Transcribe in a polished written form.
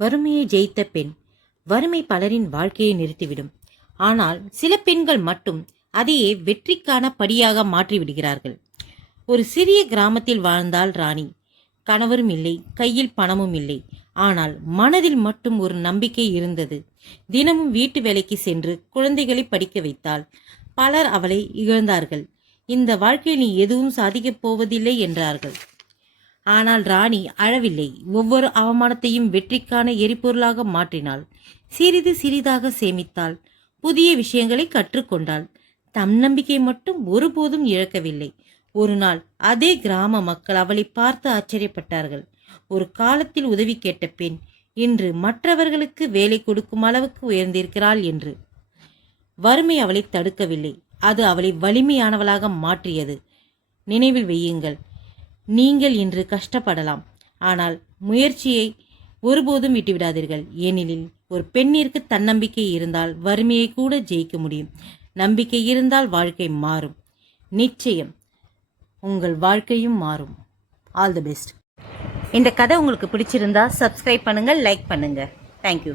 வறுமையை ஜெயித்த பெண். வறுமை பலரின் வாழ்க்கையை நிறுத்திவிடும். ஆனால் சில பெண்கள் மட்டும் அதையே வெற்றிக்கான படியாக மாற்றிவிடுகிறார்கள். ஒரு சிறிய கிராமத்தில் வாழ்ந்தாள் ராணி. கணவரும் இல்லை, கையில் பணமும் இல்லை. ஆனால் மனதில் மட்டும் ஒரு நம்பிக்கை இருந்தது. தினமும் வீட்டு வேலைக்கு சென்று குழந்தைகளை படிக்க வைத்தாள். பலர் அவளை இகழ்ந்தார்கள். இந்த வாழ்க்கையில் நீ எதுவும் சாதிக்கப் போவதில்லை என்றார்கள். ஆனால் ராணி அழவில்லை. ஒவ்வொரு அவமானத்தையும் வெற்றிக்கான எரிபொருளாக மாற்றினாள். சிறிது சிறிதாக சேமித்தாள். புதிய விஷயங்களை கற்றுக்கொண்டாள். தன்னம்பிக்கை மட்டும் ஒருபோதும் இழக்கவில்லை. ஒரு நாள் அதே கிராம மக்கள் அவளை பார்த்து ஆச்சரியப்பட்டார்கள். ஒரு காலத்தில் உதவி கேட்ட பெண் இன்று மற்றவர்களுக்கு வேலை கொடுக்கும் அளவுக்கு உயர்ந்திருக்கிறாள் என்று. வறுமை அவளை தடுக்கவில்லை, அது அவளை வலிமையானவளாக மாற்றியது. நினைவில் வையுங்கள், நீங்கள் இன்று கஷ்டப்படலாம், ஆனால் முயற்சியை ஒருபோதும் விட்டுவிடாதீர்கள். ஏனெனில் ஒரு பெண்ணிற்கு தன்னம்பிக்கை இருந்தால் வறுமையை கூட ஜெயிக்க முடியும். நம்பிக்கை இருந்தால் வாழ்க்கை மாறும். நிச்சயம் உங்கள் வாழ்க்கையும் மாறும். All the best. இந்த கதை உங்களுக்கு பிடிச்சிருந்தா சப்ஸ்கிரைப் பண்ணுங்கள், லைக் பண்ணுங்கள். தேங்க்யூ.